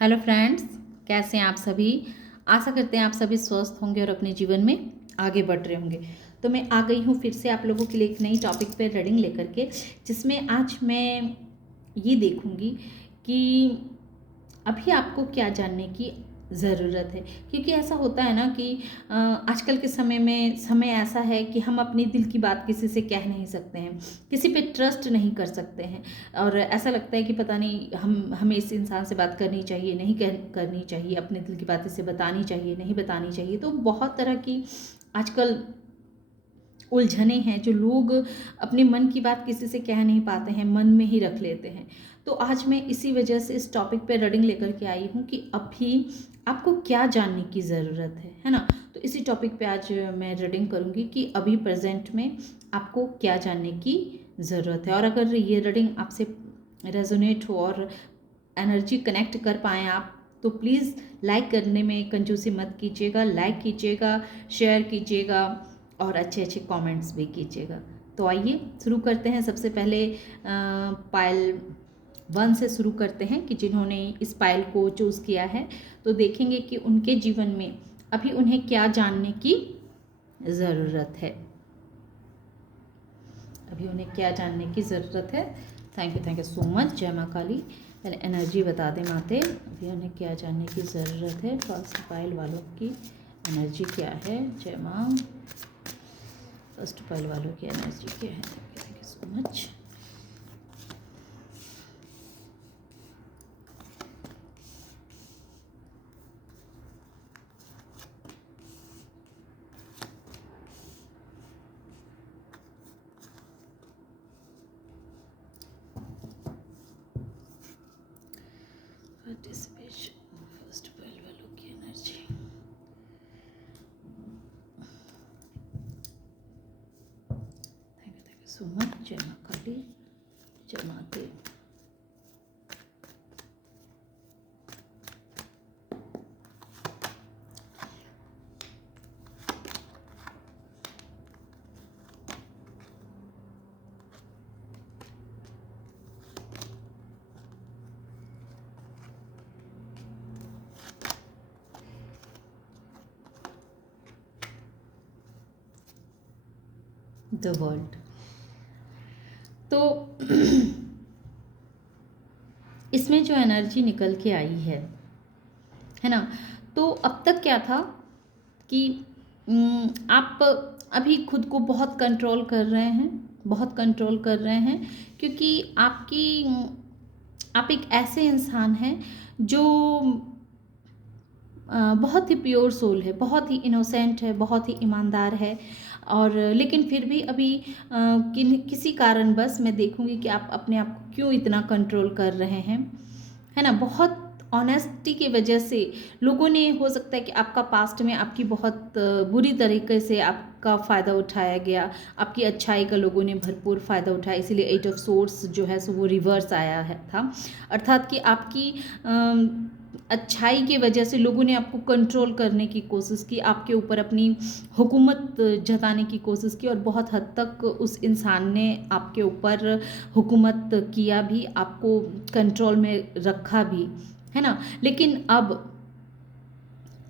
Hello friends, कैसे हैं आप सभी। आशा करते हैं आप सभी स्वस्थ होंगे और अपने जीवन में आगे बढ़ रहे होंगे। तो मैं आ गई हूँ फिर से आप लोगों के लिए एक नई टॉपिक पे रीडिंग लेकर के, जिसमें आज मैं ये देखूँगी कि अभी आपको क्या जानने की ज़रूरत है। क्योंकि ऐसा होता है ना कि आजकल के समय में समय ऐसा है कि हम अपने दिल की बात किसी से कह नहीं सकते हैं, किसी पे ट्रस्ट नहीं कर सकते हैं। और ऐसा लगता है कि पता नहीं हमें इस इंसान से बात करनी चाहिए, नहीं करनी चाहिए, अपने दिल की बात इसे बतानी चाहिए, नहीं बतानी चाहिए। तो बहुत तरह की आजकल उलझने हैं जो लोग अपने मन की बात किसी से कह नहीं पाते हैं, मन में ही रख लेते हैं। तो आज मैं इसी वजह से इस टॉपिक पे रीडिंग लेकर के आई हूँ कि अभी आपको क्या जानने की ज़रूरत है ना। तो इसी टॉपिक पे आज मैं रीडिंग करूँगी कि अभी प्रेजेंट में आपको क्या जानने की ज़रूरत है। और अगर ये रीडिंग आपसे रेजोनेट हो और एनर्जी कनेक्ट कर पाएँ आप, तो प्लीज़ लाइक करने में कंजूसी मत कीजिएगा, लाइक कीजिएगा, शेयर कीजिएगा और अच्छे अच्छे कमेंट्स भी कीजिएगा। तो आइए शुरू करते हैं। सबसे पहले पायल 1 से शुरू करते हैं कि जिन्होंने इस पायल को चूज़ किया है, तो देखेंगे कि उनके जीवन में अभी उन्हें क्या जानने की ज़रूरत है। अभी उन्हें क्या जानने की ज़रूरत है। Thank you so much. जय माँ काली। पहले एनर्जी बता दें माते, अभी उन्हें क्या जानने की ज़रूरत है। फर्स्ट पायल वालों की एनर्जी क्या है। जय माँ। फर्स्ट पायल वालों की एनर्जी क्या है। Thank you so much. Participation first pile वालों की energy. Thank you so much. जय माँ काली, जय माते। The world. तो इसमें जो एनर्जी निकल के आई है ना। तो अब तक क्या था कि आप अभी खुद को बहुत कंट्रोल कर रहे हैं, बहुत कंट्रोल कर रहे हैं, क्योंकि आप एक ऐसे इंसान हैं जो बहुत ही प्योर सोल है, बहुत ही इनोसेंट है, बहुत ही ईमानदार है। और लेकिन फिर भी अभी किसी कारणवश मैं देखूंगी कि आप अपने आप को क्यों इतना कंट्रोल कर रहे हैं, है ना। बहुत ऑनेस्टी की वजह से लोगों ने, हो सकता है कि आपका पास्ट में आपकी बहुत बुरी तरीके से आपका फ़ायदा उठाया गया, आपकी अच्छाई का लोगों ने भरपूर फ़ायदा उठाया, इसीलिए 8 ऑफ सोर्स जो है सो वो रिवर्स आया है था। अर्थात कि आपकी अच्छाई की वजह से लोगों ने आपको कंट्रोल करने की कोशिश की, आपके ऊपर अपनी हुकूमत जताने की कोशिश की, और बहुत हद तक उस इंसान ने आपके ऊपर हुकूमत किया भी, आपको कंट्रोल में रखा भी, है ना। लेकिन अब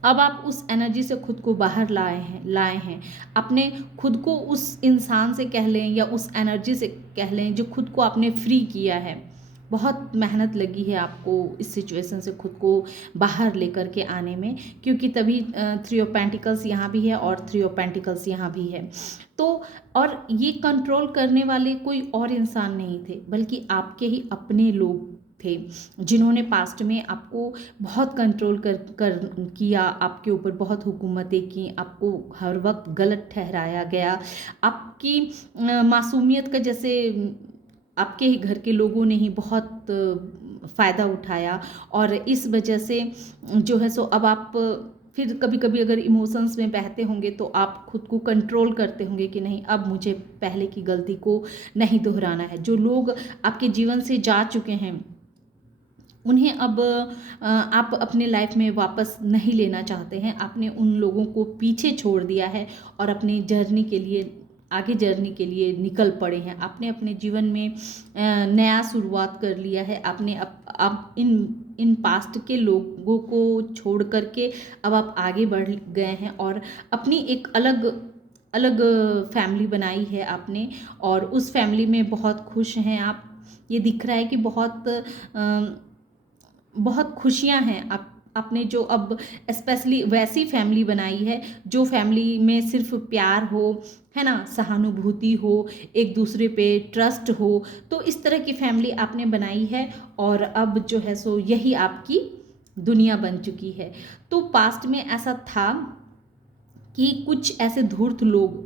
आप उस एनर्जी से खुद को बाहर लाए हैं। आपने खुद को उस इंसान से कह लें या उस एनर्जी से कह लें जो खुद को आपने फ्री किया है। बहुत मेहनत लगी है आपको इस सिचुएशन से खुद को बाहर लेकर के आने में, क्योंकि तभी 3 ऑफ पेंटिकल्स यहाँ भी है और 3 ऑफ पेंटिकल्स यहाँ भी है। तो और ये कंट्रोल करने वाले कोई और इंसान नहीं थे, बल्कि आपके ही अपने लोग थे, जिन्होंने पास्ट में आपको बहुत कंट्रोल कर किया, आपके ऊपर बहुत हुकूमतें की, आपको हर वक्त गलत ठहराया गया, आपकी मासूमियत का जैसे आपके ही घर के लोगों ने ही बहुत फ़ायदा उठाया। और इस वजह से जो है सो अब आप फिर कभी कभी अगर इमोशंस में बहते होंगे तो आप खुद को कंट्रोल करते होंगे कि नहीं, अब मुझे पहले की गलती को नहीं दोहराना है। जो लोग आपके जीवन से जा चुके हैं उन्हें अब आप अपने लाइफ में वापस नहीं लेना चाहते हैं, आपने उन लोगों को पीछे छोड़ दिया है और अपनी जर्नी के लिए आगे जर्नी के लिए निकल पड़े हैं। आपने अपने जीवन में नया शुरुआत कर लिया है। आपने अब इन पास्ट के लोगों को छोड़ करके अब आप आगे बढ़ गए हैं और अपनी एक अलग अलग फैमिली बनाई है आपने, और उस फैमिली में बहुत खुश हैं आप। ये दिख रहा है कि बहुत खुशियां हैं आप। आपने जो अब स्पेशली वैसी फैमिली बनाई है जो फैमिली में सिर्फ प्यार हो, है ना, सहानुभूति हो, एक दूसरे पे ट्रस्ट हो। तो इस तरह की फैमिली आपने बनाई है और अब जो है सो यही आपकी दुनिया बन चुकी है। तो पास्ट में ऐसा था कि कुछ ऐसे धूर्त लोग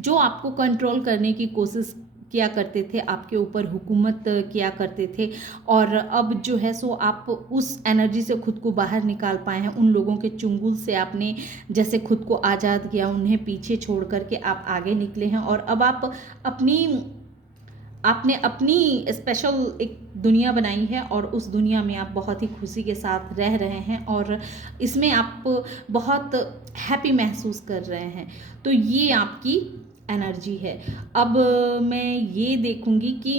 जो आपको कंट्रोल करने की कोशिश किया करते थे, आपके ऊपर हुकूमत किया करते थे, और अब जो है सो आप उस एनर्जी से खुद को बाहर निकाल पाए हैं। उन लोगों के चुंगल से आपने जैसे खुद को आज़ाद किया, उन्हें पीछे छोड़ करके आप आगे निकले हैं और अब आप आपने अपनी स्पेशल एक दुनिया बनाई है और उस दुनिया में आप बहुत ही खुशी के साथ रह रहे हैं और इसमें आप बहुत हैप्पी महसूस कर रहे हैं। तो ये आपकी एनर्जी है। अब मैं ये देखूंगी कि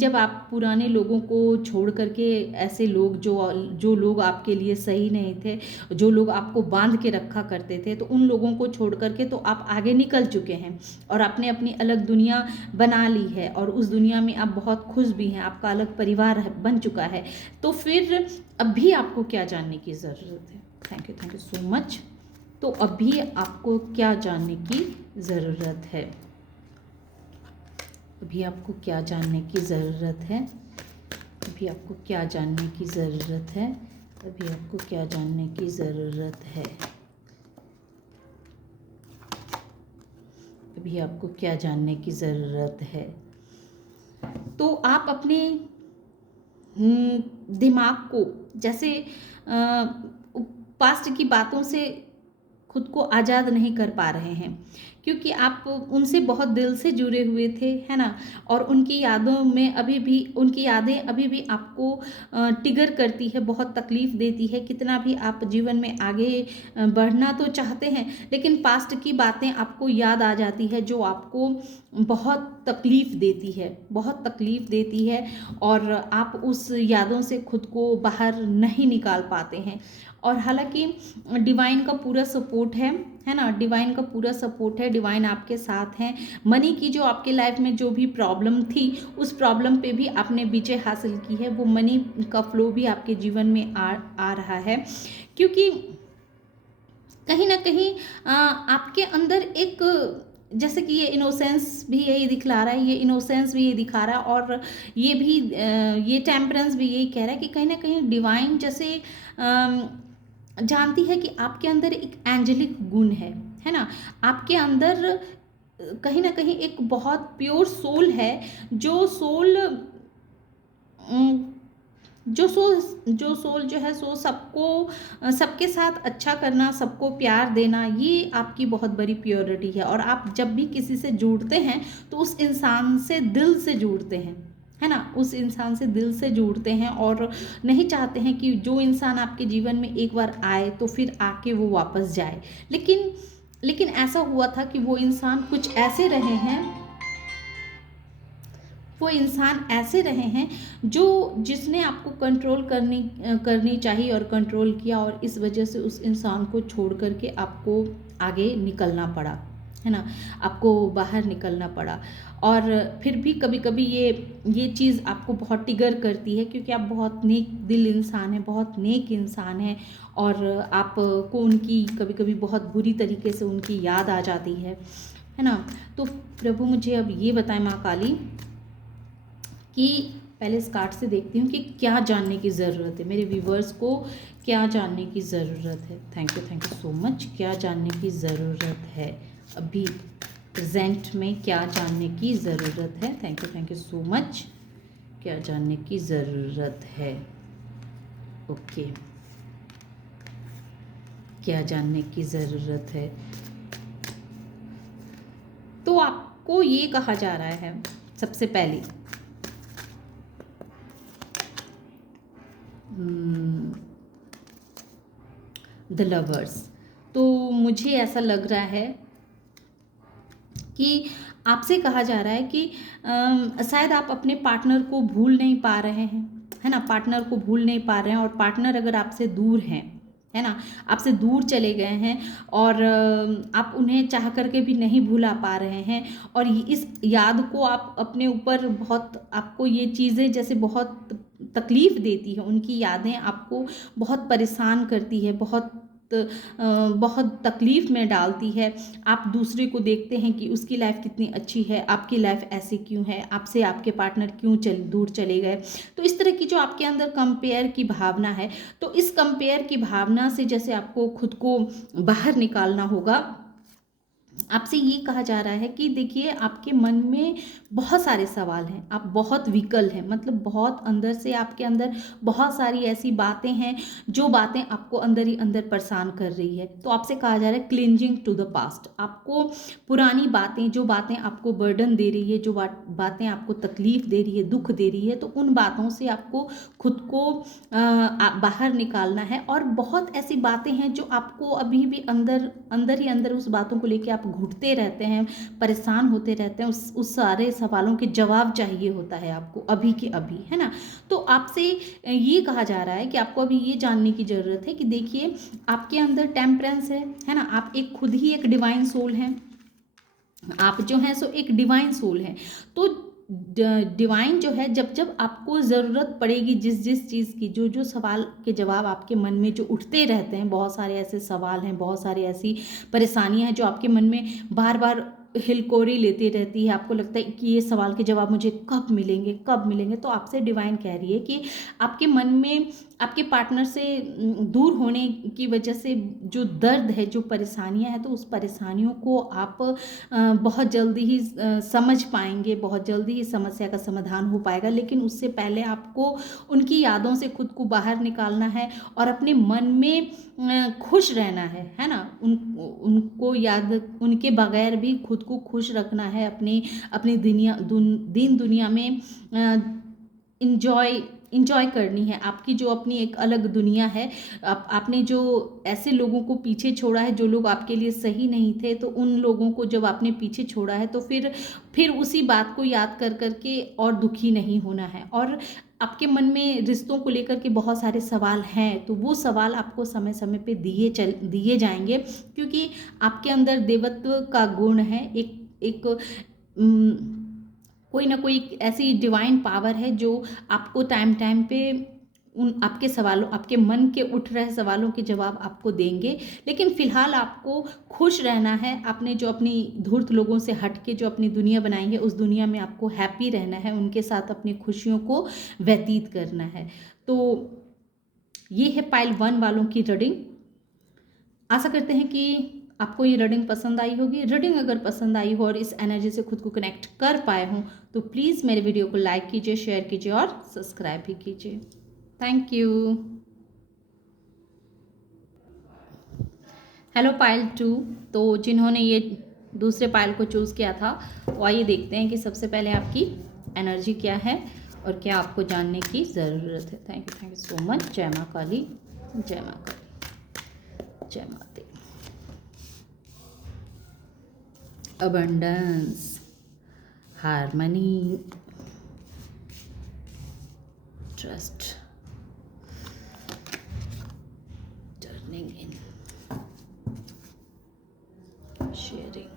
जब आप पुराने लोगों को छोड़ करके, ऐसे लोग जो लोग आपके लिए सही नहीं थे, जो लोग आपको बांध के रखा करते थे, तो उन लोगों को छोड़ करके तो आप आगे निकल चुके हैं और आपने अपनी अलग दुनिया बना ली है और उस दुनिया में आप बहुत खुश भी हैं। आपका अलग परिवार बन चुका है। तो फिर अभी आपको क्या जानने की ज़रूरत है? Thank you so much. तो अभी आपको क्या जानने की ज़रूरत है? अभी आपको क्या जानने की ज़रूरत है? अभी आपको क्या जानने की ज़रूरत है? अभी आपको क्या जानने की ज़रूरत है? अभी आपको क्या जानने की ज़रूरत है? तो आप अपने दिमाग को जैसे पास्ट की बातों से खुद को आज़ाद नहीं कर पा रहे हैं, क्योंकि आप उनसे बहुत दिल से जुड़े हुए थे, है ना, और उनकी यादों में उनकी यादें अभी भी आपको ट्रिगर करती है, बहुत तकलीफ़ देती है। कितना भी आप जीवन में आगे बढ़ना तो चाहते हैं, लेकिन पास्ट की बातें आपको याद आ जाती है जो आपको बहुत तकलीफ़ देती है, बहुत तकलीफ़ देती है, और आप उस यादों से खुद को बाहर नहीं निकाल पाते हैं। और हालांकि डिवाइन का पूरा सपोर्ट है ना, डिवाइन का पूरा सपोर्ट है, डिवाइन आपके साथ हैं। मनी की जो आपके लाइफ में जो भी प्रॉब्लम थी, उस प्रॉब्लम पे भी आपने विजय हासिल की है। वो मनी का फ्लो भी आपके जीवन में आ रहा है, क्योंकि कहीं ना कहीं आपके अंदर एक, जैसे कि ये इनोसेंस भी यही दिखला रहा है, ये इनोसेंस भी ये दिखा रहा है, और ये टेम्परेंस भी यही कह रहा है कि कहीं ना कहीं डिवाइन जैसे जानती है कि आपके अंदर एक एंजेलिक गुण है ना, आपके अंदर कहीं ना कहीं एक बहुत प्योर सोल है, जो सोल जो है सो सबके साथ अच्छा करना, सबको प्यार देना, ये आपकी बहुत बड़ी प्योरिटी है। और आप जब भी किसी से जुड़ते हैं तो उस इंसान से दिल से जुड़ते हैं, है ना, उस इंसान से दिल से जुड़ते हैं और नहीं चाहते हैं कि जो इंसान आपके जीवन में एक बार आए तो फिर आके वो वापस जाए। लेकिन ऐसा हुआ था कि वो इंसान कुछ ऐसे रहे हैं, वो इंसान ऐसे रहे हैं जिसने आपको कंट्रोल करनी चाहिए और कंट्रोल किया, और इस वजह से उस इंसान को छोड़ करके आपको आगे निकलना पड़ा, है ना, आपको बाहर निकलना पड़ा। और फिर भी कभी कभी ये चीज़ आपको बहुत ट्रिगर करती है, क्योंकि आप बहुत नेक दिल इंसान हैं, बहुत नेक इंसान हैं, और आपको उनकी कभी कभी बहुत बुरी तरीके से उनकी याद आ जाती है ना। तो प्रभु मुझे अब ये बताएं माँ काली कि पहले इस कार्ड से देखती हूँ कि क्या जानने की ज़रूरत है, मेरे व्यूवर्स को क्या जानने की ज़रूरत है। Thank you so much. क्या जानने की ज़रूरत है अभी प्रेजेंट में, क्या जानने की ज़रूरत है? Thank you so much. क्या जानने की ज़रूरत है? ओके, क्या जानने की ज़रूरत है? तो आपको ये कहा जा रहा है सबसे पहले, द लवर्स। तो मुझे ऐसा लग रहा है कि आपसे कहा जा रहा है कि शायद आप अपने पार्टनर को भूल नहीं पा रहे हैं, है ना, पार्टनर को भूल नहीं पा रहे हैं, और पार्टनर अगर आपसे दूर हैं, है ना, आपसे दूर चले गए हैं, और आप उन्हें चाह करके भी नहीं भुला पा रहे हैं, और इस याद को आप अपने ऊपर बहुत, आपको ये चीज़ें जैसे बहुत तकलीफ़ देती है, उनकी यादें आपको बहुत परेशान करती है, बहुत तकलीफ़ में डालती है। आप दूसरे को देखते हैं कि उसकी लाइफ कितनी अच्छी है, आपकी लाइफ ऐसी क्यों है, आपसे आपके पार्टनर क्यों दूर चले गए। तो इस तरह की जो आपके अंदर कंपेयर की भावना है, तो इस कंपेयर की भावना से जैसे आपको खुद को बाहर निकालना होगा। आपसे ये कहा जा रहा है कि देखिए, आपके मन में बहुत सारे सवाल हैं, आप बहुत विकल हैं, मतलब बहुत अंदर से आपके अंदर बहुत सारी ऐसी बातें हैं जो बातें आपको अंदर ही अंदर परेशान कर रही है। तो आपसे कहा जा रहा है क्लिंजिंग टू द पास्ट, आपको पुरानी बातें, जो बातें आपको बर्डन दे रही है, जो बातें आपको तकलीफ दे रही है, दुख दे रही है, तो उन बातों से आपको खुद को बाहर निकालना है। और बहुत ऐसी बातें हैं जो आपको अभी भी अंदर अंदर ही अंदर उस बातों को लेकर आप घुटते रहते हैं, परेशान होते रहते हैं, उस सारे सवालों के जवाब चाहिए होता है आपको अभी के अभी, है ना। तो आपसे ये कहा जा रहा है कि आपको अभी ये जानने की ज़रूरत है कि देखिए, आपके अंदर टेम्परेंस है ना, आप एक खुद ही एक डिवाइन सोल हैं, आप जो हैं सो एक डिवाइन सोल हैं। तो डिवाइन जो है, जब जब आपको ज़रूरत पड़ेगी जिस जिस चीज़ की, जो जो सवाल के जवाब आपके मन में जो उठते रहते हैं, बहुत सारे ऐसे सवाल हैं, बहुत सारी ऐसी परेशानियां हैं जो आपके मन में बार बार हिलकोरी लेती रहती है, आपको लगता है कि ये सवाल के जवाब मुझे कब मिलेंगे, कब मिलेंगे। तो आपसे डिवाइन कह रही है कि आपके मन में आपके पार्टनर से दूर होने की वजह से जो दर्द है, जो परेशानियां हैं, तो उस परेशानियों को आप बहुत जल्दी ही समझ पाएंगे, बहुत जल्दी ही समस्या का समाधान हो पाएगा। लेकिन उससे पहले आपको उनकी यादों से खुद को बाहर निकालना है और अपने मन में खुश रहना है ना, उनको याद, उनके बगैर भी खुद को खुश रखना है, अपनी दिन दुनिया में इंजॉय करनी है। आपकी जो अपनी एक अलग दुनिया है, आपने जो ऐसे लोगों को पीछे छोड़ा है जो लोग आपके लिए सही नहीं थे, तो उन लोगों को जब आपने पीछे छोड़ा है, तो फिर उसी बात को याद कर करके और दुखी नहीं होना है। और आपके मन में रिश्तों को लेकर के बहुत सारे सवाल हैं, तो वो सवाल आपको समय समय पे दिए जाएंगे, क्योंकि आपके अंदर देवत्व का गुण है, एक कोई ना कोई ऐसी डिवाइन पावर है जो आपको टाइम टाइम पे उन आपके सवालों, आपके मन के उठ रहे सवालों के जवाब आपको देंगे। लेकिन फिलहाल आपको खुश रहना है, आपने जो अपनी धूर्त लोगों से हट के जो अपनी दुनिया बनाई है, उस दुनिया में आपको हैप्पी रहना है, उनके साथ अपनी खुशियों को व्यतीत करना है। तो ये है पाइल 1 वालों की रीडिंग। आशा करते हैं कि आपको ये रीडिंग पसंद आई होगी। रीडिंग अगर पसंद आई हो और इस एनर्जी से खुद को कनेक्ट कर पाए हों, तो प्लीज़ मेरे वीडियो को लाइक कीजिए, शेयर कीजिए और सब्सक्राइब भी कीजिए। Thank you. हेलो पाइल 2, तो जिन्होंने ये दूसरे पाइल को चूज़ किया था, वो आइए देखते हैं कि सबसे पहले आपकी एनर्जी क्या है और क्या आपको जानने की ज़रूरत है। Thank you so much. जय माँ काली, जय माँ काली, जय माता। abundance, harmony, trust, turning in, sharing.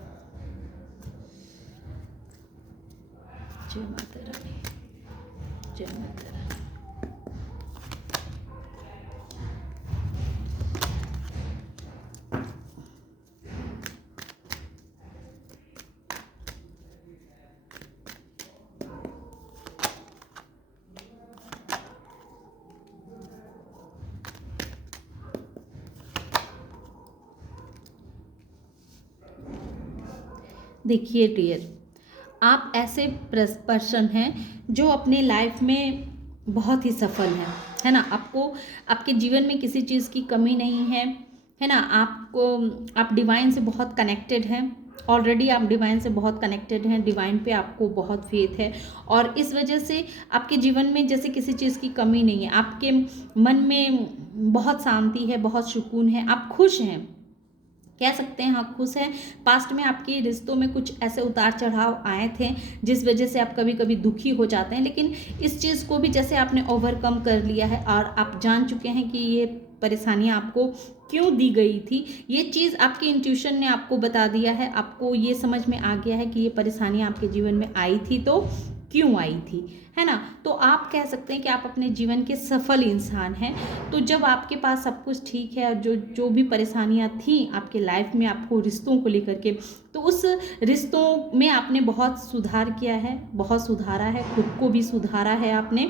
जय माता रानी, जय माता रानी। देखिए डियर, आप ऐसे पर्सन हैं जो अपने लाइफ में बहुत ही सफल हैं, है ना। आपको आपके जीवन में किसी चीज़ की कमी नहीं है ना। आप डिवाइन से बहुत कनेक्टेड हैं, ऑलरेडी आप डिवाइन से बहुत कनेक्टेड हैं, डिवाइन पे आपको बहुत फेथ है, और इस वजह से आपके जीवन में जैसे किसी चीज़ की कमी नहीं है। आपके मन में बहुत शांति है, बहुत सुकून है, आप खुश हैं। कह सकते हैं हाँ खुश हैं। पास्ट में आपके रिश्तों में कुछ ऐसे उतार चढ़ाव आए थे जिस वजह से आप कभी कभी दुखी हो जाते हैं, लेकिन इस चीज़ को भी जैसे आपने ओवरकम कर लिया है और आप जान चुके हैं कि ये परेशानियां आपको क्यों दी गई थी। ये चीज़ आपकी इंट्यूशन ने आपको बता दिया है, आपको ये समझ में आ गया है कि ये परेशानियां आपके जीवन में आई थी तो क्यों आई थी, है ना। तो आप कह सकते हैं कि आप अपने जीवन के सफल इंसान हैं। तो जब आपके पास सब कुछ ठीक है और जो जो भी परेशानियां थी आपके लाइफ में आपको रिश्तों को लेकर के, तो उस रिश्तों में आपने बहुत सुधार किया है, बहुत सुधारा है, खुद को भी सुधारा है आपने,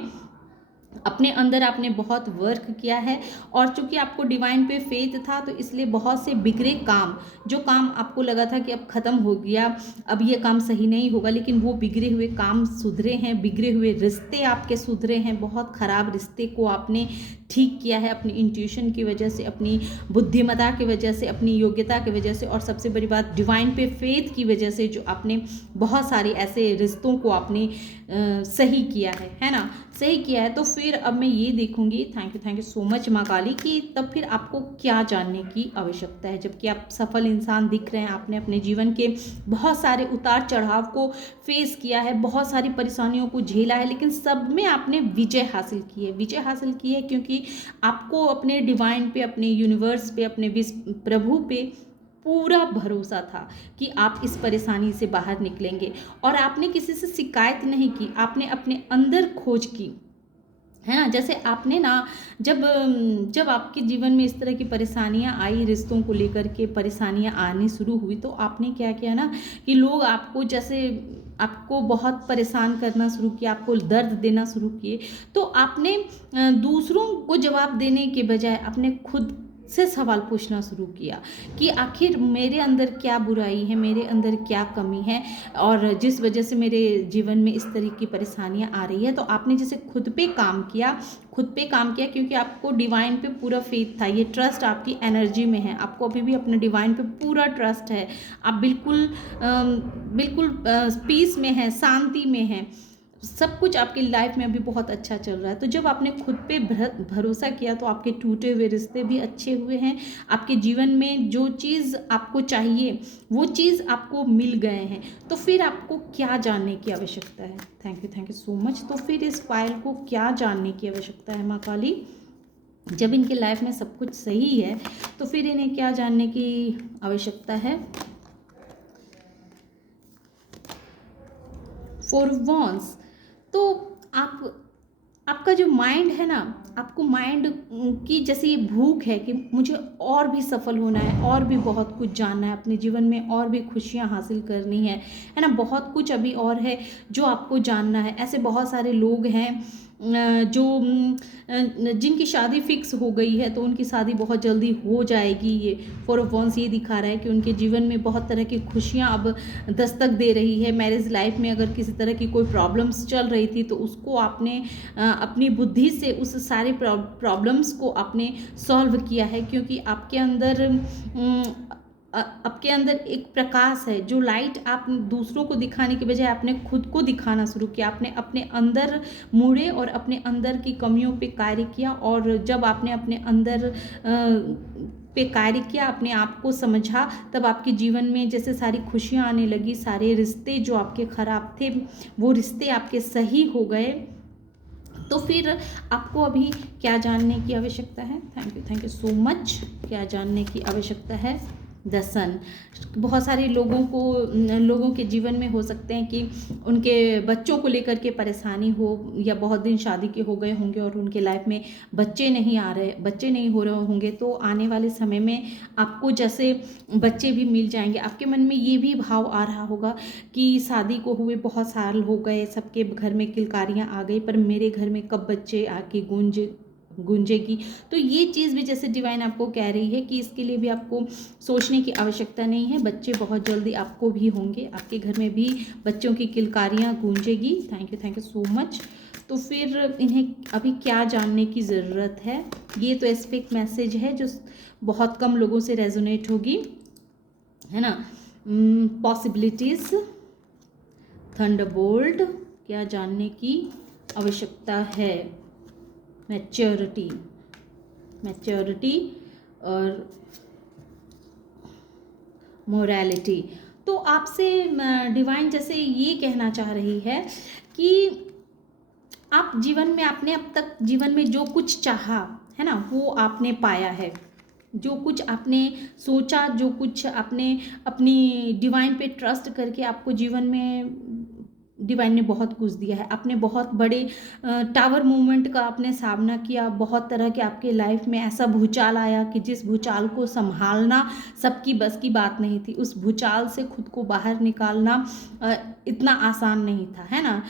अपने अंदर आपने बहुत वर्क किया है। और चूंकि आपको डिवाइन पे फेथ था तो इसलिए बहुत से बिगड़े काम, जो काम आपको लगा था कि अब ख़त्म हो गया, अब ये काम सही नहीं होगा, लेकिन वो बिगड़े हुए काम सुधरे हैं, बिगड़े हुए रिश्ते आपके सुधरे हैं, बहुत ख़राब रिश्ते को आपने ठीक किया है अपनी इंट्यूशन की वजह से, अपनी बुद्धिमत्ता की वजह से, अपनी योग्यता की वजह से, और सबसे बड़ी बात डिवाइन पे फेथ की वजह से, जो आपने बहुत सारे ऐसे रिश्तों को आपने सही किया है ना, सही किया है। तो फिर अब मैं ये देखूंगी, थैंक यू सो मच माँ काली, कि तब फिर आपको क्या जानने की आवश्यकता है, जबकि आप सफल इंसान दिख रहे हैं, आपने अपने जीवन के बहुत सारे उतार चढ़ाव को फेस किया है, बहुत सारी परेशानियों को झेला है, लेकिन सब में आपने विजय हासिल की है, विजय हासिल की है क्योंकि आपको अपने डिवाइन पे, अपने यूनिवर्स पे, अपने विश्व प्रभु पे पूरा भरोसा था कि आप इस परेशानी से बाहर निकलेंगे। और आपने किसी से शिकायत नहीं की, आपने अपने अंदर खोज की, है ना। जैसे आपने ना जब जब आपके जीवन में इस तरह की परेशानियां आई, रिश्तों को लेकर के परेशानियां आनी शुरू हुई, तो आपने क्या किया ना कि लोग आपको जैसे आपको बहुत परेशान करना शुरू किया, आपको दर्द देना शुरू किए, तो आपने दूसरों को जवाब देने के बजाय अपने खुद से सवाल पूछना शुरू किया कि आखिर मेरे अंदर क्या बुराई है, मेरे अंदर क्या कमी है, और जिस वजह से मेरे जीवन में इस तरह की परेशानियां आ रही है। तो आपने जैसे खुद पे काम किया, खुद पे काम किया क्योंकि आपको डिवाइन पे पूरा फेथ था, ये ट्रस्ट आपकी एनर्जी में है, आपको अभी भी अपने डिवाइन पे पूरा ट्रस्ट है, आप बिल्कुल बिल्कुल पीस में है, शांति में है, सब कुछ आपकी लाइफ में अभी बहुत अच्छा चल रहा है। तो जब आपने खुद पे भरोसा किया तो आपके टूटे हुए रिश्ते भी अच्छे हुए हैं, आपके जीवन में जो चीज़ आपको चाहिए वो चीज़ आपको मिल गए हैं। तो फिर आपको क्या जानने की आवश्यकता है, थैंक यू सो मच। तो फिर इस फाइल को क्या जानने की आवश्यकता है माँ काली, जब इनके लाइफ में सब कुछ सही है तो फिर इन्हें क्या जानने की आवश्यकता है। फोर वॉन्स, तो आपका जो माइंड है ना, आपको माइंड की जैसे ये भूख है कि मुझे और भी सफल होना है, और भी बहुत कुछ जानना है अपने जीवन में, और भी खुशियां हासिल करनी है ना, बहुत कुछ अभी और है जो आपको जानना है। ऐसे बहुत सारे लोग हैं जो जिनकी शादी फिक्स हो गई है, तो उनकी शादी बहुत जल्दी हो जाएगी। ये फोर ऑफ वॉन्स ये दिखा रहा है कि उनके जीवन में बहुत तरह की खुशियां अब दस्तक दे रही है। मैरिज लाइफ में अगर किसी तरह की कोई प्रॉब्लम्स चल रही थी तो उसको आपने अपनी बुद्धि से उस सारे प्रॉब्लम्स को आपने सॉल्व किया है, क्योंकि आपके अंदर एक प्रकाश है, जो लाइट आप दूसरों को दिखाने के बजाय आपने खुद को दिखाना शुरू किया, आपने अपने अंदर मुड़े और अपने अंदर की कमियों पे कार्य किया। और जब आपने अपने अंदर पे कार्य किया, अपने आप को समझा, तब आपके जीवन में जैसे सारी खुशियां आने लगी, सारे रिश्ते जो आपके खराब थे वो रिश्ते आपके सही हो गए। तो फिर आपको अभी क्या जानने की आवश्यकता है, थैंक यू सो मच, क्या जानने की आवश्यकता है। द सन, बहुत सारे लोगों के जीवन में हो सकते हैं कि उनके बच्चों को लेकर के परेशानी हो, या बहुत दिन शादी के हो गए होंगे और उनके लाइफ में बच्चे नहीं हो रहे होंगे, तो आने वाले समय में आपको जैसे बच्चे भी मिल जाएंगे। आपके मन में ये भी भाव आ रहा होगा कि शादी को हुए बहुत साल हो गए, सबके घर में किलकारियाँ आ गई, पर मेरे घर में कब बच्चे आके गूंजेगी। तो ये चीज़ भी जैसे डिवाइन आपको कह रही है कि इसके लिए भी आपको सोचने की आवश्यकता नहीं है, बच्चे बहुत जल्दी आपको भी होंगे, आपके घर में भी बच्चों की किलकारियाँ गूंजेगी। Thank you so much. तो फिर इन्हें अभी क्या जानने की ज़रूरत है, ये तो स्पेक मैसेज है जो बहुत कम लोगों से रेजोनेट होगी, है ना। पॉसिबिलिटीज़, थंडरबोल्ट, क्या जानने की आवश्यकता है। मैच्योरिटी, और मोरालिटी। तो आपसे डिवाइन जैसे ये कहना चाह रही है कि आप जीवन में, आपने अब तक जीवन में जो कुछ चाहा है ना, वो आपने पाया है। जो कुछ आपने सोचा, जो कुछ आपने अपनी डिवाइन पे ट्रस्ट करके, आपको जीवन में डिवाइन ने बहुत कुछ दिया है। आपने बहुत बड़े टावर मूवमेंट का आपने सामना किया, बहुत तरह के आपके लाइफ में ऐसा भूचाल आया कि जिस भूचाल को संभालना सबकी बस की बात नहीं थी। उस भूचाल से खुद को बाहर निकालना इतना आसान नहीं था, है ना।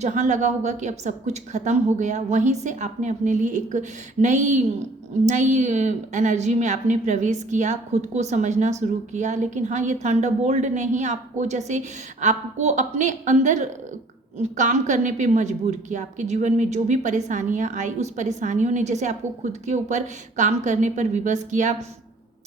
जहाँ लगा होगा कि अब सब कुछ ख़त्म हो गया, वहीं से आपने अपने लिए एक नई नई एनर्जी में आपने प्रवेश किया, खुद को समझना शुरू किया। लेकिन हाँ, ये थंडरबोल्ट ने ही आपको जैसे आपको अपने अंदर काम करने पे मजबूर किया। आपके जीवन में जो भी परेशानियां आई, उस परेशानियों ने जैसे आपको खुद के ऊपर काम करने पर विवश किया।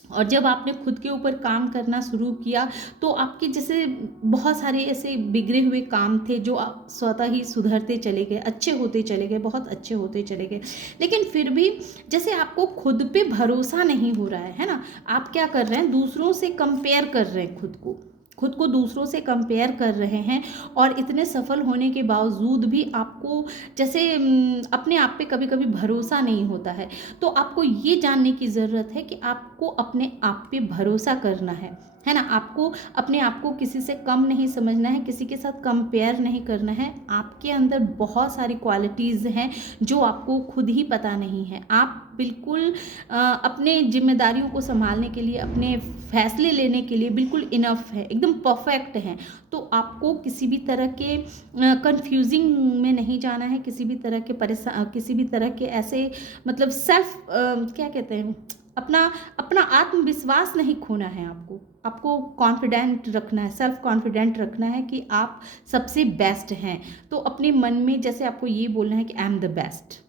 और जब आपने खुद के ऊपर काम करना शुरू किया तो आपके जैसे बहुत सारे ऐसे बिगड़े हुए काम थे जो आप स्वतः ही सुधरते चले गए, अच्छे होते चले गए, बहुत अच्छे होते चले गए। लेकिन फिर भी जैसे आपको खुद पे भरोसा नहीं हो रहा है ना। आप क्या कर रहे हैं, दूसरों से कंपेयर कर रहे हैं खुद को दूसरों से कंपेयर कर रहे हैं। और इतने सफल होने के बावजूद भी आपको जैसे अपने आप पे कभी कभी भरोसा नहीं होता है। तो आपको ये जानने की ज़रूरत है कि आपको अपने आप पे भरोसा करना है ना। आपको अपने आप को किसी से कम नहीं समझना है, किसी के साथ कंपेयर नहीं करना है। आपके अंदर बहुत सारी क्वालिटीज़ हैं जो आपको खुद ही पता नहीं है। आप बिल्कुल अपने जिम्मेदारियों को संभालने के लिए, अपने फैसले लेने के लिए बिल्कुल इनफ है, एकदम परफेक्ट हैं। तो आपको किसी भी तरह के कंफ्यूजिंग में नहीं जाना है, किसी भी तरह के ऐसे मतलब क्या कहते हैं, अपना अपना आत्मविश्वास नहीं खोना है। आपको कॉन्फिडेंट रखना है, सेल्फ कॉन्फिडेंट रखना है कि आप सबसे बेस्ट हैं। तो अपने मन में जैसे आपको ये बोलना है कि आई एम द बेस्ट,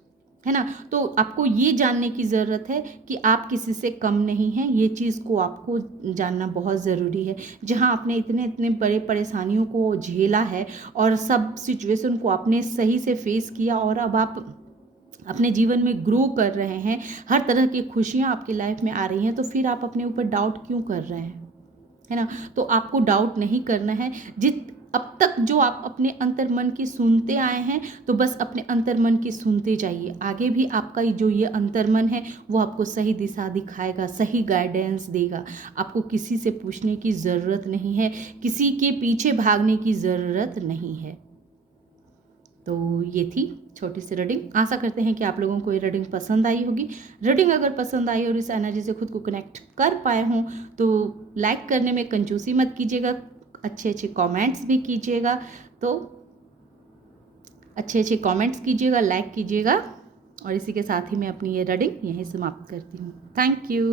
है ना। तो आपको ये जानने की ज़रूरत है कि आप किसी से कम नहीं हैं। ये चीज़ को आपको जानना बहुत ज़रूरी है। जहाँ आपने इतने इतने बड़े परेशानियों को झेला है और सब सिचुएशन को आपने सही से फेस किया, और अब आप अपने जीवन में ग्रो कर रहे हैं, हर तरह की खुशियाँ आपकी लाइफ में आ रही हैं, तो फिर आप अपने ऊपर डाउट क्यों कर रहे हैं, है ना। तो आपको डाउट नहीं करना है। अब तक जो आप अपने अंतर्मन की सुनते आए हैं, तो बस अपने अंतर्मन की सुनते जाइए। आगे भी आपका जो ये अंतर्मन है वो आपको सही दिशा दिखाएगा, सही गाइडेंस देगा। आपको किसी से पूछने की ज़रूरत नहीं है, किसी के पीछे भागने की ज़रूरत नहीं है। तो ये थी छोटी सी रीडिंग। आशा करते हैं कि आप लोगों को ये रीडिंग पसंद आई होगी। रीडिंग अगर पसंद आई और इस एनर्जी से खुद को कनेक्ट कर पाए हों तो लाइक करने में कंजूसी मत कीजिएगा, अच्छे अच्छे कमेंट्स भी कीजिएगा। तो अच्छे अच्छे कमेंट्स कीजिएगा, लाइक कीजिएगा। और इसी के साथ ही मैं अपनी ये रीडिंग यहीं समाप्त करती हूँ। Thank you.